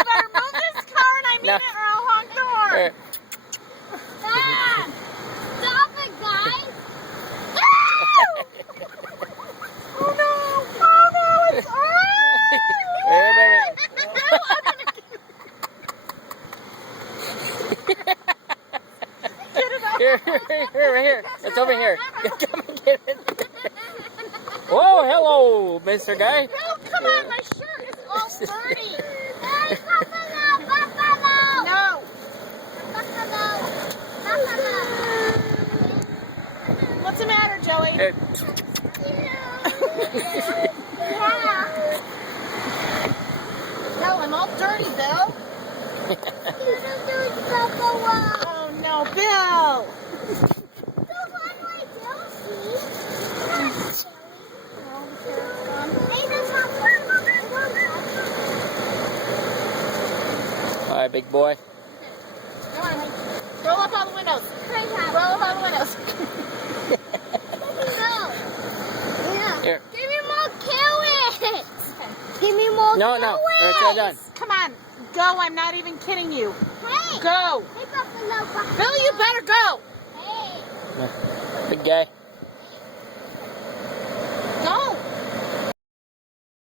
You better move this car, and I mean No. it, or I'll honk the horn. Here. Dad! Stop it, guys! Oh no! Oh no! It's Here, baby. Get it up. Here, right here. It's over here. Come and get it. Whoa, hello, Mr. Guy. No, come on, my shirt is all dirty. Hey, Buffalo! Buffalo! No. Buffalo! What's the matter, Joey? Here. Yeah. No, I'm all dirty, Bill. Oh no, Bill. All right, big boy. Come on. Roll up all the windows. Roll up all the windows. Here. Give me more carrots! Give me more No, carrots! no. It's all done. Come on. Go. I'm not even kidding you. Hey! Go. Hey, Buffalo, Buffalo. Bill, you better go. Hey! Big guy.